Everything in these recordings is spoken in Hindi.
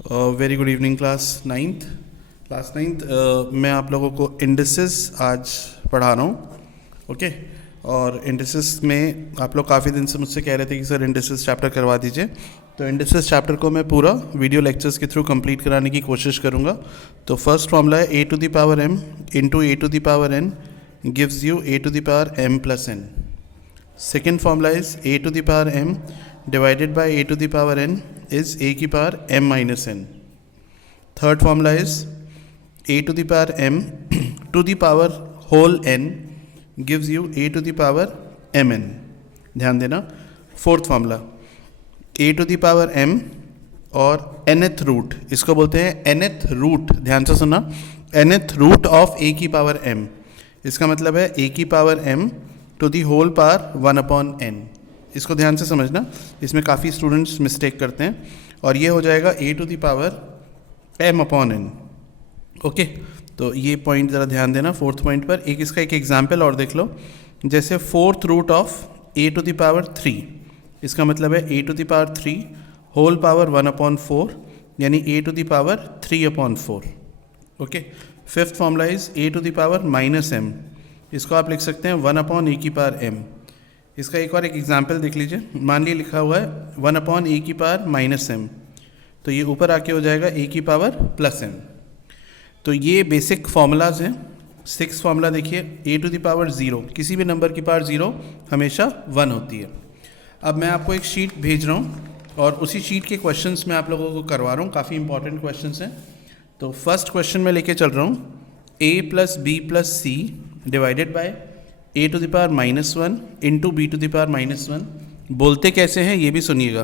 Very good evening class ninth. मैं आप लोगों को इंडिसेस आज पढ़ा रहा हूँ। ओके। और इंडिसेस में आप लोग काफ़ी दिन से मुझसे कह रहे थे कि सर इंडिसेस चैप्टर करवा दीजिए, तो इंडिसेस चैप्टर को मैं पूरा वीडियो लेक्चर्स के थ्रू कंप्लीट कराने की कोशिश करूँगा। तो फर्स्ट फॉर्मूला है a to the power m into a to the power n gives you a to the power m plus n. Second formula is a to the power m divided by a to the power n is a की power m minus n. Third formula is a to the power m to the power whole n gives you a to the power mn. ध्यान देना। Fourth formula a to the power m और nth रूट, इसको बोलते हैं nth रूट। ध्यान से सुना, nth रूट ऑफ a की पावर m। इसका मतलब है a की power m to the whole power 1/n। इसको ध्यान से समझना, इसमें काफ़ी स्टूडेंट्स मिस्टेक करते हैं। और ये हो जाएगा a to the power m/n। Okay, तो ये पॉइंट ज़रा ध्यान देना फोर्थ पॉइंट पर। इसका एक एग्जांपल और देख लो, जैसे fourth root of a to the power 3, इसका मतलब है a to the power 3 whole power 1/4, यानी a to the power 3/4। Okay. Fifth formula is a to the power -m, इसको आप लिख सकते हैं 1/a की पावर m। इसका एक और एक एग्जाम्पल देख लीजिए। मान लीजिए लिखा हुआ है 1/a की पावर -m, तो ये ऊपर आके हो जाएगा a की पावर +m। तो ये बेसिक फार्मूलाज हैं। सिक्स फार्मूला देखिए, a टू द पावर 0, किसी भी नंबर की पावर 0 हमेशा 1 होती है। अब मैं आपको एक शीट भेज रहा हूँ और उसी शीट के क्वेश्चंस मैं आप लोगों को करवा रहा हूँ। काफ़ी इंपॉर्टेंट क्वेश्चंस हैं। तो फर्स्ट क्वेश्चन में लेके चल रहा हूँ, a + b + c divided by a to the power -1 into B to the power -1। बोलते कैसे हैं ये भी सुनिएगा।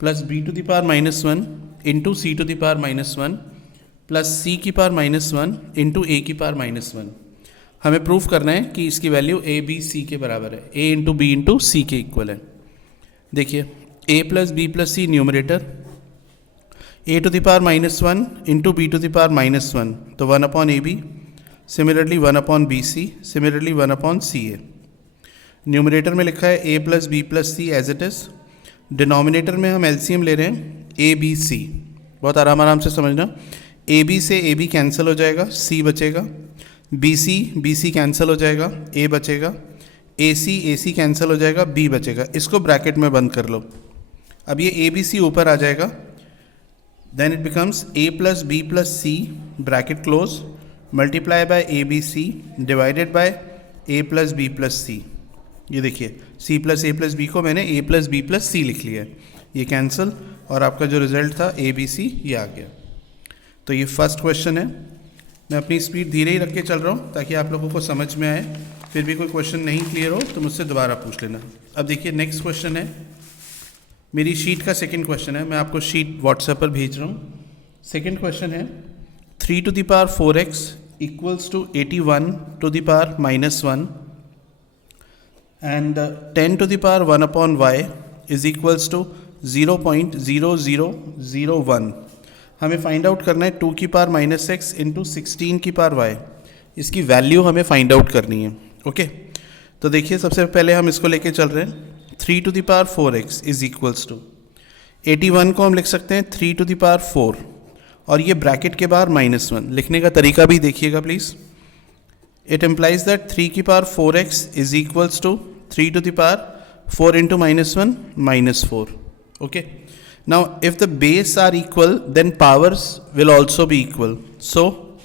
Plus b to the power -1 into C to the power -1 plus c की पावर -1 इंटू a की पावर -1। हमें प्रूफ करना है कि इसकी वैल्यू a b c के बराबर है, a into B into C के इक्वल है। देखिए a + b + c numerator, a to the power -1 into B to the power -1, तो 1/ab, similarly 1/bc, similarly 1/ca। Numerator में लिखा है a + b + c as it is. Denominator में हम एलसीएम ले रहे हैं a b c। बहुत आराम आराम से समझना, a b से a b कैंसिल हो जाएगा, c बचेगा, b c कैंसिल हो जाएगा, a बचेगा, a c कैंसिल हो जाएगा, b बचेगा। इसको ब्रैकेट में बंद कर लो। अब ये a b c ऊपर आ जाएगा, then it becomes a + b + c bracket close multiply by A B C divided by a + b + c। ये देखिए c + a + b को मैंने a + b + c लिख लिया है, ये कैंसिल, और आपका जो रिजल्ट था a b c ये आ गया। तो ये फर्स्ट क्वेश्चन है। मैं अपनी स्पीड धीरे ही रख के चल रहा हूँ ताकि आप लोगों को समझ में आए। फिर भी कोई क्वेश्चन नहीं क्लियर हो तो मुझसे दोबारा पूछ लेना। अब देखिए नेक्स्ट क्वेश्चन है, मेरी शीट का सेकेंड क्वेश्चन है। मैं आपको शीट व्हाट्सएप पर भेज रहा हूँ। सेकेंड क्वेश्चन है 3 to the power 4x equals to 81 to the power -1 and 10 to the power 1/y is equals to 0.0001। हमें फाइंड आउट करना है 2 की पावर -x इंटू 16 की पावर y। इसकी वैल्यू हमें फाइंड आउट करनी है। ओके, तो देखिए सबसे पहले हम इसको लेके चल रहे हैं। 3 to the power 4x is equals to 81 को हम लिख सकते हैं 3 to the power 4, और ये ब्रैकेट के बाहर -1। लिखने का तरीका भी देखिएगा प्लीज़। इट इम्प्लाइज दैट 3 की power 4x is equals to 3 to the power 4 into -1 -4। Okay, now if the base are equal then powers will also be equal. So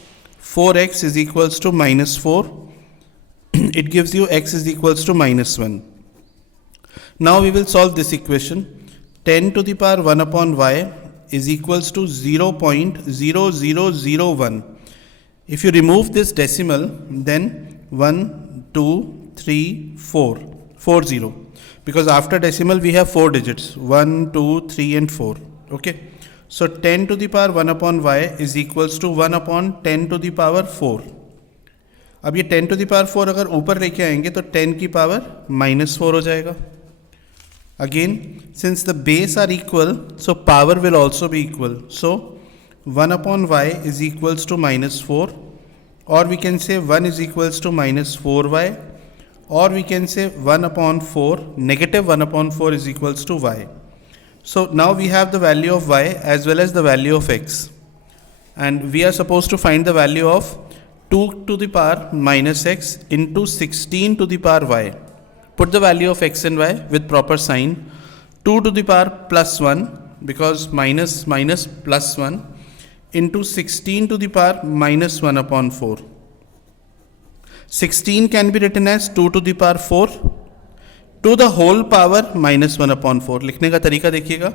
4x is equals to -4, it gives you x is equals to -1। Now we will solve this equation. 10 to the power 1/y is equals to 0.0001. If you remove this decimal, then 1, 2, 3, 4, 40. Because after decimal we have 4 digits, 1, 2, 3 and 4. Okay. So 10 to the power 1/y is equals to 1/10 to the power 4. अब ये 10 to the power 4 अगर ऊपर लेके आएंगे तो 10 की पावर -4 हो जाएगा। Again, since the base are equal, so power will also be equal. So 1/y is equals to -4, or we can say 1 is equals to -4y, or we can say 1/4, -1/4 is equals to y. So now we have the value of y as well as the value of x, and we are supposed to find the value of 2 to the power minus x into 16 to the power y. Put the value of x and y with proper sign. 2 to the power plus 1, because minus minus plus 1, into 16 to the power minus 1 upon 4. 16 can be written as 2 to the power 4 to the whole power minus 1 upon 4. लिखने का तरीका देखिएगा,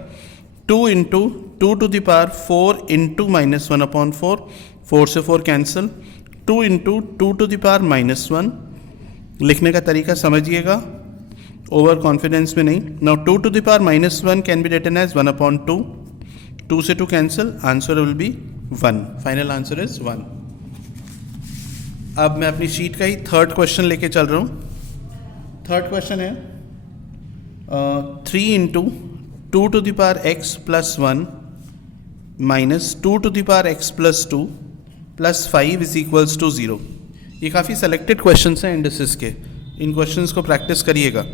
2 into 2 to the power 4 into minus 1 upon 4, 4 से 4 cancel, 2 into 2 to the power minus 1. लिखने का तरीका समझिएगा, ओवर कॉन्फिडेंस में नहीं. Now 2 to the power minus 1 can be written as 1 upon 2, 2 से 2 cancel, answer will be 1. Final answer is 1. अब मैं अपनी शीट का ही थर्ड क्वेश्चन लेके चल रहा हूँ. थर्ड क्वेश्चन है 3 into 2 to the power x plus 1 minus 2 to the power x plus 2 plus 5 is equals to 0. ये काफ़ी सेलेक्टेड क्वेश्चंस हैं इंडिसेस के. इन क्वेश्चंस को प्रैक्टिस करिएगा.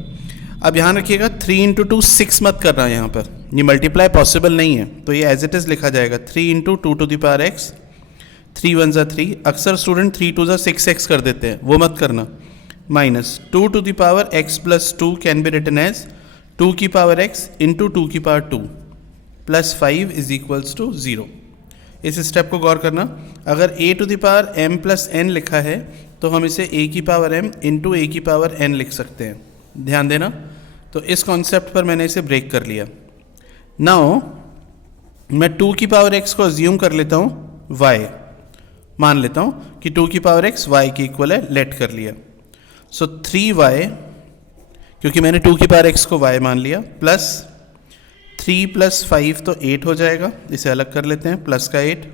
अब ध्यान रखिएगा 3 into 2 6 मत करना है यहाँ पर, ये मल्टीप्लाई पॉसिबल नहीं है, तो ये एज इट इज़ लिखा जाएगा 3 into 2 to the power x. 3 1 ज़ा 3, अक्सर स्टूडेंट 3 2 ज़ा 6x कर देते हैं, वो मत करना. Minus 2 to the power x plus 2 can be written as 2 की पावर x इंटू 2 की power 2 plus 5 is equals to 0. इस स्टेप को गौर करना. अगर a to the power m plus n लिखा है तो हम इसे a की पावर m इंटू a की पावर n लिख सकते हैं. ध्यान देना. तो इस कॉन्सेप्ट पर मैंने इसे ब्रेक कर लिया. नाउ मैं 2 की पावर x को अज्यूम कर लेता हूँ y, मान लेता हूँ कि 2 की पावर x y के इक्वल है, लेट कर लिया. सो 3y, क्योंकि मैंने 2 की पावर x को y मान लिया, प्लस 3 प्लस 5 तो 8 हो जाएगा, इसे अलग कर लेते हैं, प्लस का 8,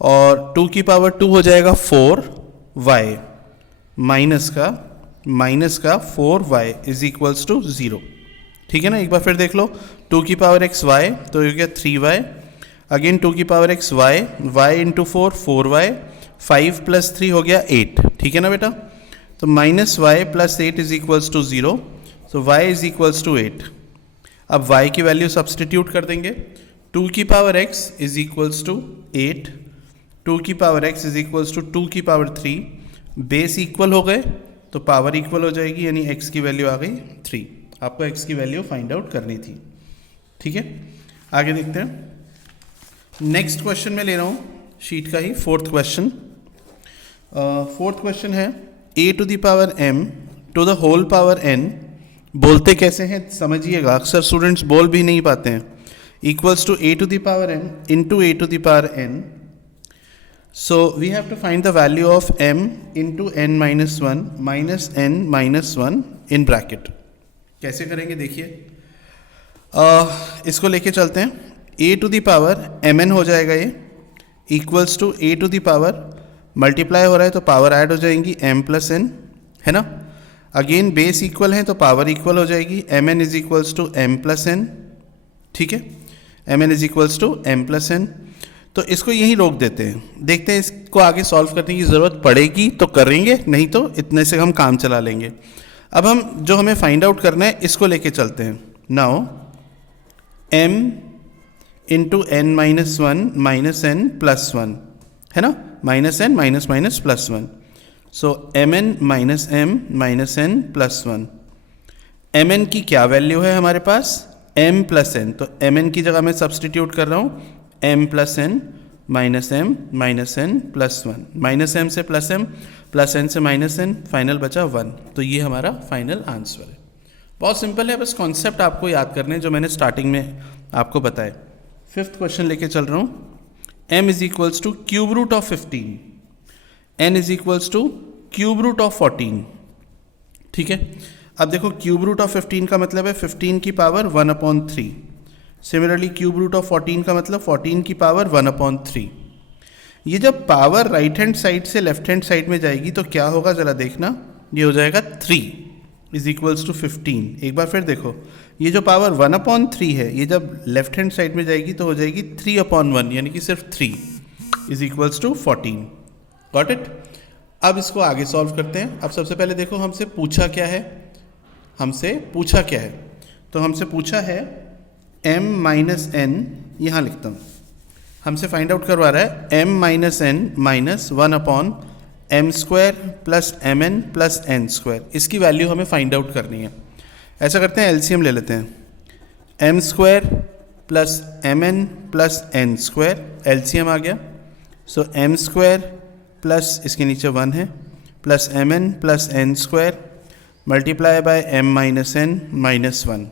और 2 की पावर 2 हो जाएगा 4y, माइनस का 4y इज इक्वल्स टू 0. ठीक है ना. एक बार फिर देख लो, 2 की पावर x y तो हो गया 3y, अगेन 2 की power x y into 4 4y, 5 plus 3 हो गया 8. ठीक है ना बेटा. तो minus Y plus 8 is equals to 0. So y is equals to 8. अब y की वैल्यू सब्सटीट्यूट कर देंगे. 2 की power x is equals to 8, 2 की power x is equals to 2 की पावर 3. बेस इक्वल हो गए तो पावर इक्वल हो जाएगी, यानी x की वैल्यू आ गई 3. आपको x की वैल्यू फाइंड आउट करनी थी. ठीक है, आगे देखते हैं. नेक्स्ट क्वेश्चन में ले रहा हूँ शीट का ही फोर्थ क्वेश्चन. फोर्थ क्वेश्चन है a to the power m to the whole power n. बोलते कैसे हैं समझिएगा, अक्सर स्टूडेंट्स बोल भी नहीं पाते हैं. Equals to a to the power m into a to the power n. So we have to find the value of m into n minus 1 minus n minus 1 in bracket. कैसे करेंगे देखिए. इसको लेके चलते हैं. a to the power mn हो जाएगा ये, equals to a to the power, multiply हो रहा है तो पावर ऐड हो जाएंगी m प्लस n, है ना. अगेन बेस इक्वल है तो पावर इक्वल हो जाएगी, mn is equals to m plus n. ठीक है, mn is equals to m plus n. तो इसको यहीं रोक देते हैं, देखते हैं इसको आगे सॉल्व करने की ज़रूरत पड़ेगी तो करेंगे, नहीं तो इतने से हम काम चला लेंगे. अब हम जो हमें फाइंड आउट करना है इसको लेके चलते हैं. Now m into n minus 1 minus n plus 1, है ना, minus n minus minus plus 1. सो mn minus m minus n plus 1. mn की क्या वैल्यू है हमारे पास, m प्लस n. तो mn की जगह मैं सब्सटीट्यूट कर रहा हूँ m plus n minus m minus n plus 1. Minus m से प्लस m, प्लस n से माइनस n, फाइनल बचा 1. तो ये हमारा फाइनल आंसर है. बहुत सिंपल है, बस कॉन्सेप्ट आपको याद करने जो मैंने स्टार्टिंग में आपको बताया. फिफ्थ क्वेश्चन लेके चल रहा हूँ. m is equals to cube root of 15, n is equals to cube root of 14. ठीक है, अब देखो क्यूब रूट ऑफ 15 का मतलब है 15 की power 1/3. Similarly cube root of 14 का मतलब 14 की पावर 1/3. ये जब पावर राइट हैंड साइड से लेफ्ट हैंड साइड में जाएगी तो क्या होगा ज़रा देखना, ये हो जाएगा 3 इज इक्वल्स टू 15. एक बार फिर देखो, ये जो पावर 1/3 है ये जब लेफ्ट हैंड साइड में जाएगी तो हो जाएगी 3/1, यानी कि सिर्फ 3 is equals to 14. Got it. अब इसको आगे सॉल्व करते हैं. अब सबसे पहले देखो हमसे पूछा क्या है, तो हमसे पूछा है m माइनस n यहाँ लिखता हूँ, हमसे फाइंड आउट करवा रहा है m minus n minus 1 upon M square plus M N plus N square, इसकी वैल्यू हमें फाइंड आउट करनी है। ऐसा करते हैं, एलसीएम ले लेते हैं, m square plus M N plus N square, LCM आ गया। सो एम स्क्वायर प्लस इसके नीचे 1 है plus M N plus N square multiply by m minus n minus 1।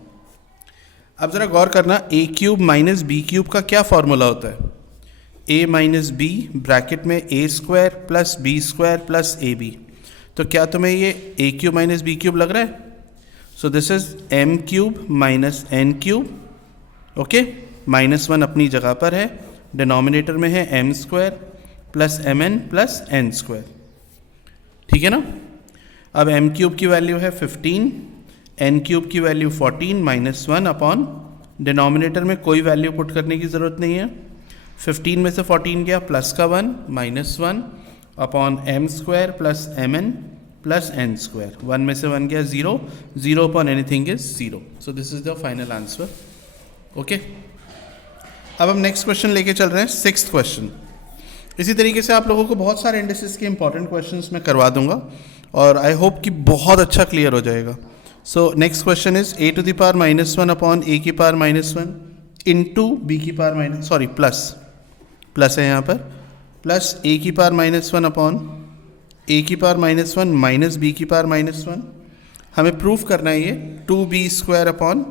अब ज़रा गौर करना, a cube minus b cube का क्या फॉर्मूला होता है? ए माइनस बी ब्रैकेट में a square plus b square plus a b. तो क्या तुम्हें ये a cube minus b cube लग रहा है? So this is m cube minus n cube, okay. Minus 1 अपनी जगह पर है, डिनोमिनेटर में है m square plus M N plus N square, ठीक है ना। अब एम क्यूब की वैल्यू है 15, एन क्यूब की वैल्यू 14 माइनस 1 अपॉन डिनोमिनेटर में कोई वैल्यू पुट करने की ज़रूरत नहीं है। 15 में से 14 गया, प्लस का 1 minus 1 upon M square plus M N plus N square, 1 में से 1 गया 0, 0 upon anything is 0। So this is the final answer, okay. अब हम नेक्स्ट क्वेश्चन लेके चल रहे हैं, 6th क्वेश्चन। इसी तरीके से आप लोगों को बहुत सारे इंडिसेस के इंपॉर्टेंट क्वेश्चंस मैं करवा दूंगा और आई होप कि बहुत अच्छा क्लियर हो जाएगा। So next question is a to the power minus 1 upon a की पावर माइनस 1 इंटू बी की पावर माइनस, सॉरी प्लस है यहाँ पर, प्लस ए की पावर माइनस 1 अपॉन ए की पावर माइनस 1 माइनस बी की पावर माइनस 1। हमें प्रूफ करना है ये 2b square upon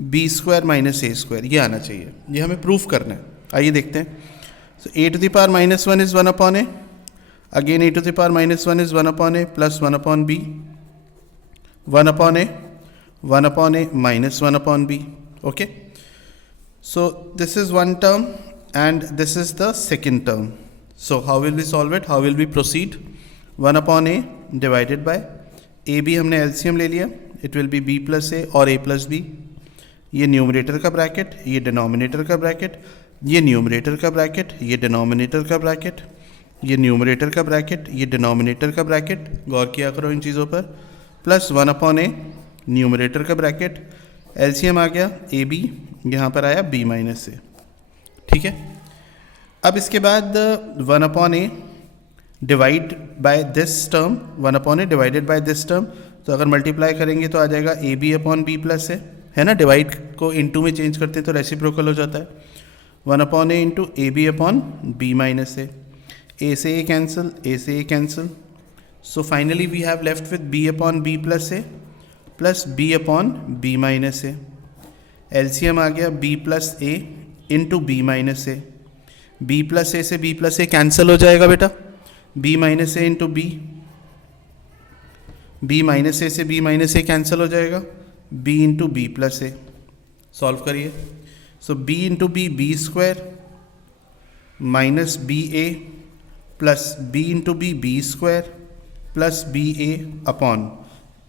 b square minus a square, ये आना चाहिए, ये हमें प्रूफ करना है। आइए देखते हैं। So a to the power minus 1 is 1 upon a, again a to the power minus 1 is 1 upon a plus 1 upon b, 1 upon a, 1 upon a minus 1 upon b, okay. So this is one term and this is the second term. So how will we solve it? How will we proceed? 1 upon a divided by a b, हमने LCM ले लिया, it will be b plus a और a plus b। ये न्यूमरेटर का ब्रैकेट, ये डिनोमिनेटर का ब्रैकेट, ये न्यूमरेटर का ब्रैकेट, ये डिनोमिनेटर का ब्रैकेट, ये न्यूमरेटर का ब्रैकेट, ये डिनोमिनेटर का ब्रैकेट, गौर किया करो इन चीज़ों पर, प्लस 1 अपॉन ए न्यूमरेटर का ब्रैकेट, LCM आ गया ए बी, यहाँ पर आया b माइनस ए, ठीक है। अब इसके बाद 1 upon A divide by this term, 1 upon A divided by this term, तो अगर मल्टीप्लाई करेंगे तो आ जाएगा A B upon B plus है ना। डिवाइड को इनटू में चेंज करते हैं तो रेसिप्रोकल हो जाता है। 1 upon a into a B upon b minus a से ए कैंसिल, ए से a cancel. So finally we have left with b upon B plus b upon b minus a. LCM आ गया b plus a into b minus a, b plus a से बी प्लस ए कैंसिल हो जाएगा बेटा, b minus a into b minus a से बी माइनस ए कैंसिल हो जाएगा, B into b plus a. Solve करिए। So b into b square minus b a plus b into b square plus b a upon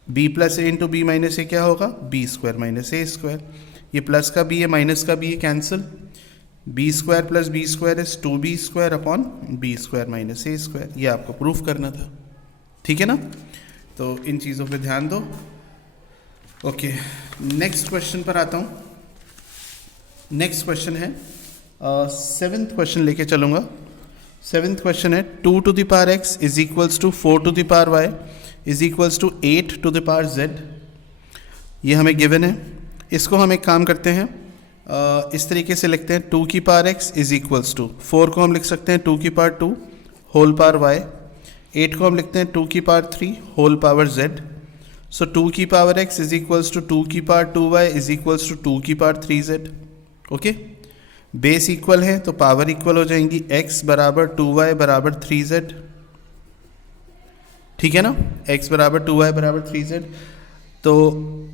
B plus a into b minus a क्या होगा, b square minus a square. ये प्लस का बी है माइनस का बी है cancel, b square plus b square is 2b square upon b square minus a square. ये आपको प्रूफ करना था, ठीक है ना। तो इन चीज़ों पे ध्यान दो, ओके। नेक्स्ट क्वेश्चन पर आता हूँ। नेक्स्ट क्वेश्चन है 7th क्वेश्चन लेके चलूँगा। 7th क्वेश्चन है 2 to the power x is equals to 4 to the power y is equals to 8 to the power z। ये हमें गिवन है। इसको हम एक काम करते हैं, इस तरीके से लिखते हैं 2 की power x is equals to 4 को हम लिख सकते हैं 2 की पावर 2 होल पावर y, 8 को हम लिखते हैं 2 की power 3 whole power z। So 2 की power x is equals to 2 की power 2y is equals to 2 की power 3z, okay. Base equal है तो पावर इक्वल हो जाएंगी, x बराबर 2y बराबर 3z, ठीक है ना। x बराबर 2y बराबर 3z। तो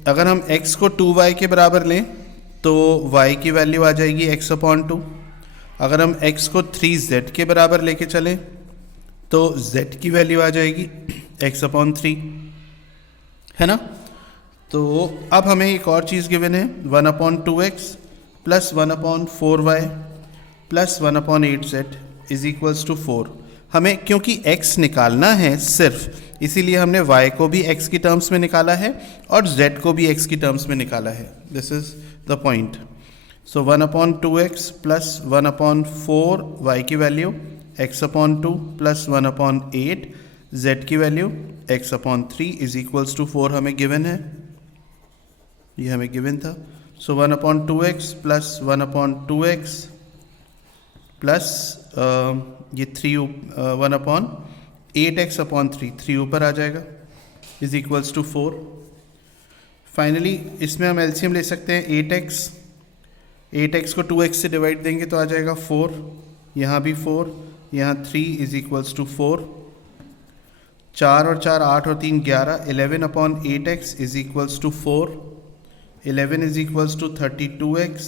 अगर हम x को 2y के बराबर लें तो y की वैल्यू आ जाएगी x अपॉन 2। अगर हम x को 3z के बराबर लेके चलें तो z की वैल्यू आ जाएगी x अपॉन 3, है ना। तो अब हमें एक और चीज़ गिवन है 1 upon 2x plus 1 upon 4y plus 1 upon 8z is equals to 4। हमें क्योंकि x निकालना है सिर्फ, इसीलिए हमने y को भी x की टर्म्स में निकाला है और z को भी x की टर्म्स में निकाला है। This is the point. So 1/2x plus 1/4 y की वैल्यू, x/2 प्लस 1/8 z की value, x/3 is equals to 4 हमें गिवन है, ये हमें गिवन था। सो 1/2x प्लस 1/2x प्लस ये 1/8x/3, 3 ऊपर आ जाएगा, इज इक्वल्स टू 4। फाइनली इसमें हम एलसीएम ले सकते हैं 8x को 2x से डिवाइड देंगे तो आ जाएगा 4, यहाँ भी 4, यहाँ 3 इज इक्वल्स टू 4, 4 और 4 8 और 3 11, 11/8x is equals to 4, 11 is equals to 32x,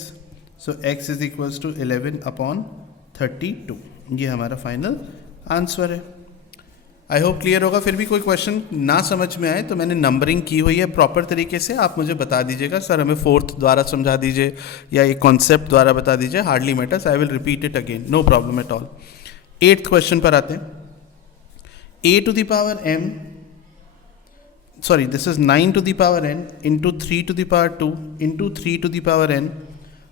so x is equals to 11/32। ये हमारा फाइनल आंसर है। आई होप क्लियर होगा। फिर भी कोई क्वेश्चन ना समझ में आए तो मैंने नंबरिंग की हुई है प्रॉपर तरीके से, आप मुझे बता दीजिएगा, सर हमें 4th द्वारा समझा दीजिए या एक कॉन्सेप्ट द्वारा बता दीजिए, hardly matters, I will repeat it again, no problem at all. 8th question पर आते हैं। this is 9 to the power n into 3 to the power 2 into 3 to the power n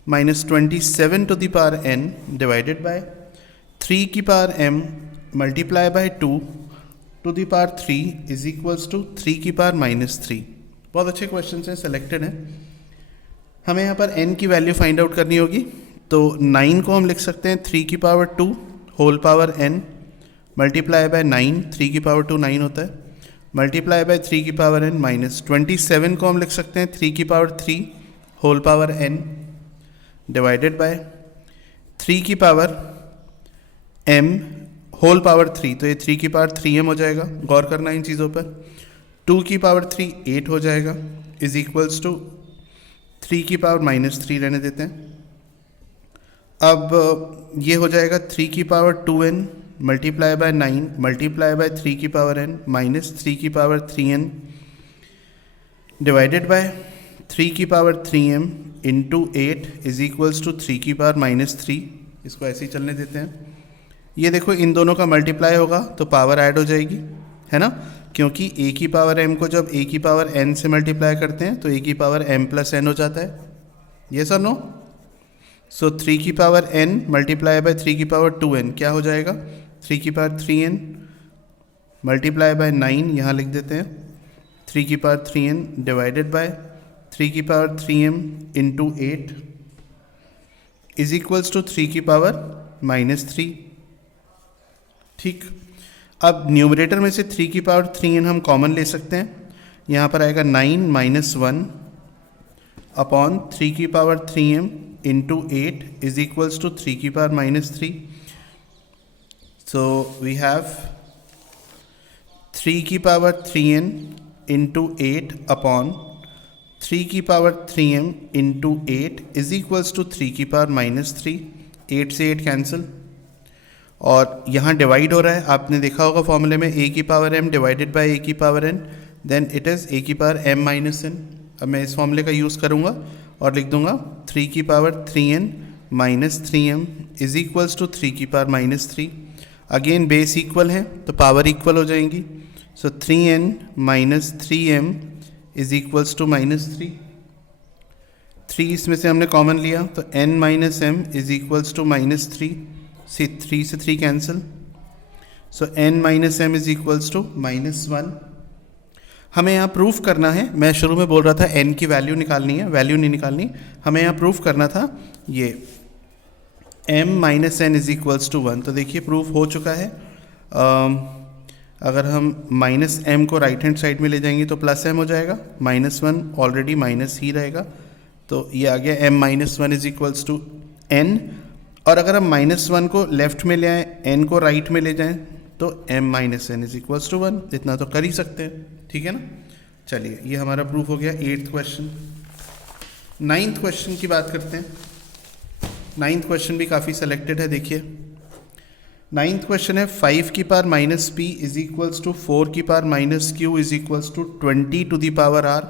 minus 27 to the power n divided by 3 की power m multiply by 2 to the power 3 is equals to 3 की पावर -3। बहुत अच्छे क्वेश्चन हैं, सेलेक्टेड हैं। हमें यहाँ पर n की वैल्यू फाइंड आउट करनी होगी, तो 9 को हम लिख सकते हैं 3 की power 2 whole power n multiply by 9, 3 की पावर 2 9 होता है, मल्टीप्लाई बाय 3 की पावर n माइनस 27 को हम लिख सकते हैं 3 की power 3 whole power n divided by 3 की पावर m होल पावर 3, तो ये 3 की पावर 3m हो जाएगा, गौर करना इन चीज़ों पर। 2 की पावर 3 8 हो जाएगा, इज इक्वल्स टू 3 की पावर -3 रहने देते हैं। अब ये हो जाएगा 3 की power 2n multiply by 9 multiply by 3 की पावर n माइनस 3 की पावर 3n डिवाइडेड बाय 3 की power 3m into 8 is equals to 3 की पावर -3। इसको ऐसे ही चलने देते हैं। ये देखो इन दोनों का मल्टीप्लाई होगा तो पावर ऐड हो जाएगी, है ना, क्योंकि a की पावर m को जब a की पावर n से मल्टीप्लाई करते हैं तो a की पावर m प्लस n हो जाता है, ये सर नो। सो 3 की पावर n मल्टीप्लाई बाय 3 की पावर 2n क्या हो जाएगा, 3 की पावर 3n मल्टीप्लाई बाय 9 यहाँ लिख देते हैं 3 की पावर 3n डिवाइडेड बाय 3 की power 3m into 8 is equals to 3 की पावर -3। ठीक, अब न्यूमरेटर में से 3 की पावर 3n हम कॉमन ले सकते हैं, यहाँ पर आएगा 9 - 1 अपॉन 3 की power 3m into 8 is equals to 3 की पावर -3। सो वी हैव 3 की पावर 3n इंटू 8 अपॉन 3 की power 3m into 8 is equals to 3 की पावर -3। 8 से 8 कैंसिल और यहाँ डिवाइड हो रहा है, आपने देखा होगा फॉर्मूले में a की power m divided by a की power n, then it is a की पावर m माइनस n। अब मैं इस फॉर्मूले का यूज़ करूँगा और लिख दूँगा 3 की power 3n minus 3m is equals to 3 की पावर -3। अगेन बेस इक्वल है तो पावर इक्वल हो जाएंगी, so 3n minus 3m is equals to -3। 3 इसमें से हमने कॉमन लिया तो n minus m is equals to -3, से 3 से 3 cancel, so n minus m is equals to -1। हमें यहाँ प्रूफ करना है, मैं शुरू में बोल रहा था n की वैल्यू निकालनी है, वैल्यू नहीं निकालनी, हमें यहाँ प्रूफ करना था ये m minus n is equals to 1। तो देखिए प्रूफ हो चुका है। अगर हम माइनस m को राइट हैंड साइड में ले जाएंगे तो प्लस m हो जाएगा, -1 ऑलरेडी माइनस ही रहेगा, तो ये आ गया m minus 1 is equals to n। और अगर हम -1 को लेफ्ट में ले आएँ, n को राइट में ले जाएं तो m minus n is equals to 1, इतना तो कर ही सकते हैं, ठीक है ना। चलिए ये हमारा प्रूफ हो गया 8th क्वेश्चन। 9th क्वेश्चन की बात करते हैं। 9th क्वेश्चन भी काफ़ी सेलेक्टेड है, देखिए 9th क्वेश्चन है 5 की power -p is equals to 4 की power -q is equals to 20 to the power r।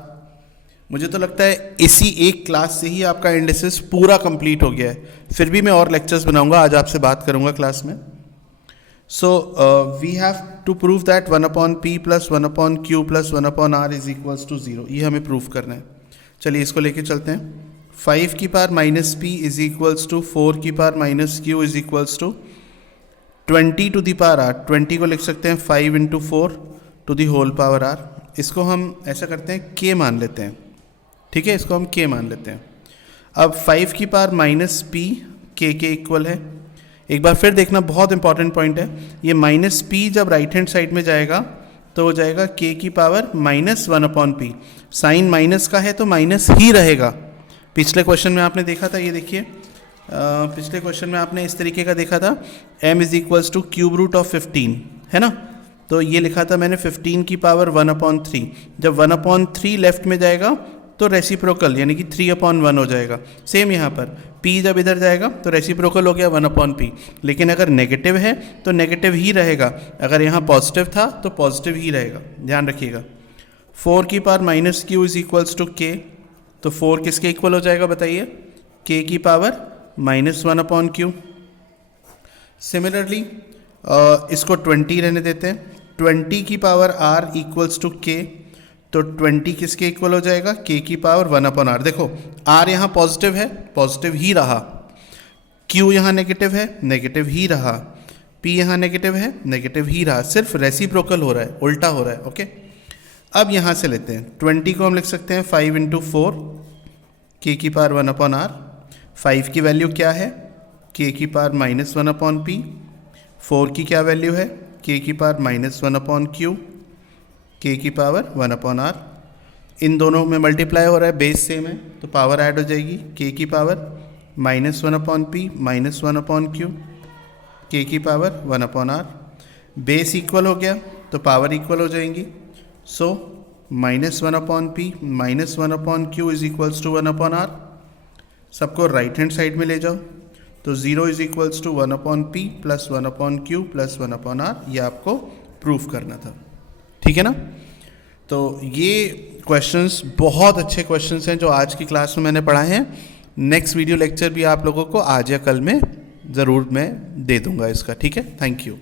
मुझे तो लगता है इसी एक क्लास से ही आपका इंडिसेस पूरा कंप्लीट हो गया है, फिर भी मैं और लेक्चर्स बनाऊंगा, आज आपसे बात करूंगा क्लास में। So we have to prove that 1/p plus 1/q plus 1/r is equals to 0, ये हमें प्रूव करना है। चलिए इसको लेके चलते हैं। 5 की power minus p is equals to 4 की power minus q is equals to 20 to the power r. 20 को लिख सकते हैं 5 into 4 to the whole power r. इसको हम ऐसा करते हैं के मान लेते हैं, ठीक है, इसको हम के मान लेते हैं। अब 5 की पावर माइनस पी के इक्वल है। एक बार फिर देखना, बहुत इंपॉर्टेंट पॉइंट है, ये माइनस पी जब राइट हैंड साइड में जाएगा तो हो जाएगा के की power minus 1 upon p. Sign minus का है तो माइनस ही रहेगा। पिछले क्वेश्चन में आपने देखा था, ये देखिए, पिछले क्वेश्चन में आपने इस तरीके का देखा था, m is equals to cube root of 15, है ना। तो ये लिखा था मैंने 15 की पावर 1/3। जब 1/3 लेफ्ट में जाएगा तो रेसिप्रोकल यानी कि 3/1 हो जाएगा। सेम यहाँ पर p जब इधर जाएगा तो रेसिप्रोकल हो गया 1/p। लेकिन अगर नेगेटिव है तो नेगेटिव ही रहेगा, अगर यहाँ पॉजिटिव था तो पॉजिटिव ही रहेगा, ध्यान रखिएगा। 4 की power minus q is equals to k, तो 4 किसके इक्वल हो जाएगा बताइए, k की पावर माइनस 1/q। सिमिलरली इसको 20 रहने देते हैं। 20 की power r equals to k, तो 20 किसके इक्वल हो जाएगा, k की पावर 1/r। देखो r यहाँ पॉजिटिव है, पॉजिटिव ही रहा, q यहाँ नेगेटिव है, नेगेटिव ही रहा, p यहाँ नेगेटिव है, नेगेटिव ही रहा, सिर्फ रेसिप्रोकल हो रहा है, उल्टा हो रहा है। ओके, अब यहाँ से लेते हैं 20 को हम लिख सकते हैं 5 इंटू 4 k की पावर 1/r। 5 की वैल्यू क्या है, k की पावर माइनस 1/p। 4 की क्या वैल्यू है, k की पावर माइनस 1/q, k की पावर 1/r। इन दोनों में मल्टीप्लाई हो रहा है, बेस सेम है तो पावर ऐड हो जाएगी, k की power minus 1/p minus 1/q, k की पावर 1/r। बेस इक्वल हो गया तो पावर इक्वल हो जाएंगी। So minus 1/p minus 1/q is equals to 1/r। सबको राइट हैंड साइड में ले जाओ, तो 0 is equals to 1/p plus 1/q plus 1/r। ये आपको प्रूफ करना था, ठीक है ना। तो ये क्वेश्चंस बहुत अच्छे क्वेश्चंस हैं जो आज की क्लास में मैंने पढ़ाए हैं। नेक्स्ट वीडियो लेक्चर भी आप लोगों को आज या कल में ज़रूर मैं दे दूंगा इसका, ठीक है। Thank you.